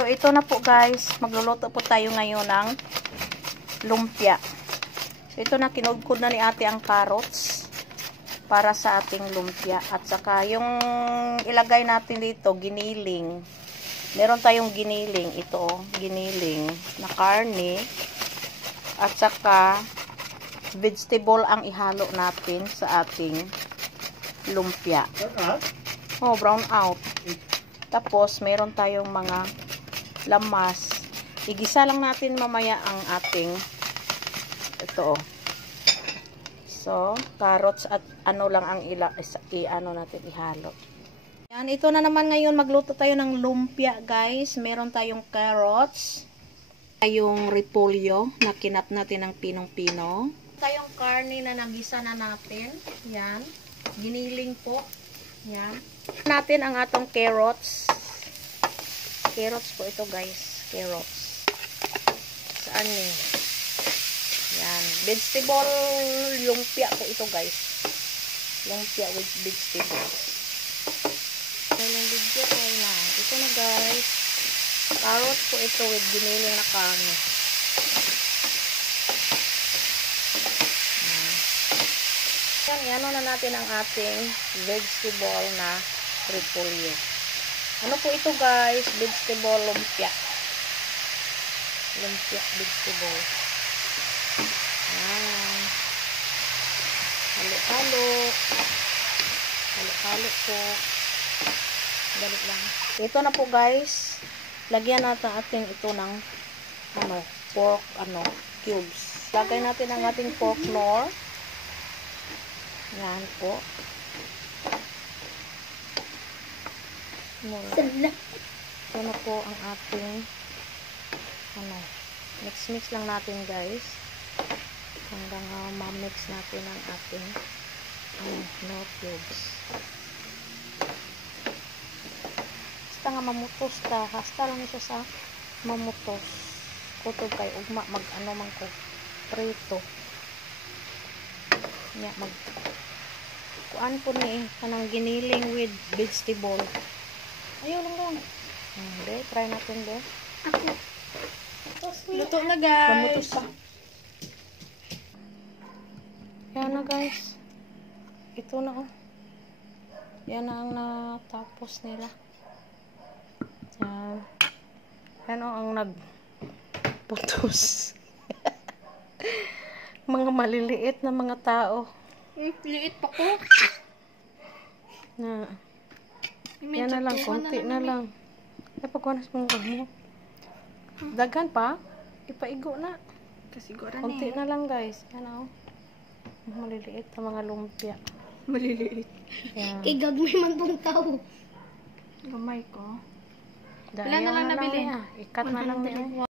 So, ito na po guys. Magluluto po tayo ngayon ng lumpia. So, ito na, kinudkod na ni ate ang carrots para sa ating lumpia. At saka, yung ilagay natin dito, giniling. Meron tayong giniling. Ito, giniling na karne. At saka, vegetable ang ihalo natin sa ating lumpia. Oh, brown out. Tapos, meron tayong mga lamas. Igisa lang natin mamaya ang ating ito. So, carrots at ano lang ang ano natin ihalo. Yan, ito na naman ngayon. Magluto tayo ng lumpia, guys. Meron tayong carrots. Tayong repolyo na kinap natin ng pinong-pino. Tayong karne na nagisa na natin. Yan. Giniling po. Yan. Natin ang atong carrots. Carrots po ito, guys. Carrots. Saan eh? Yan. Vegetable lumpia po ito, guys. Lumpia with vegetables. Kailang video ko na. Ito na, guys. Carrots po ito with giniling na karne. Yan. Yan na natin ang ating vegetable na repolyo. Ano po ito, guys? Vegetable lumpia. Lumpia vegetable. Ayan. Halo-halo. Halo-halo po. Galit lang. Ito na po, guys. Lagyan natin ating ito ng pork cubes. Lagay natin ang ating pork nor. Yan po. Ito na po ang ating mix lang natin, guys, hanggang ma-mix natin ang ating nor cubes. Basta nga mamutos ta, hasta lang siya sa mamutos kutog kay ugma man ko prito nya kuan po ni kanang giniling with vegetable. Ayaw lang. Hindi, try natin din. Luto na, guys. Pamutos pa. Yan na, guys. Ito na, oh. Yan na ang natapos nila. Yan. Yan, oh, ang nagputos. Mga maliliit na mga tao. Liit pa ko. Na. Yan na lang, konti na lang. Ay, pagkuhanas mong mo. Dagan pa. Ipaigo na. Kasi gora Konti na lang, guys. Yan o. Maliliit na mga lumpia. Maliliit. Yan. Igagmay man tong tao. Gamay ko. Ilan na lang nabili? Ikat na lang nila.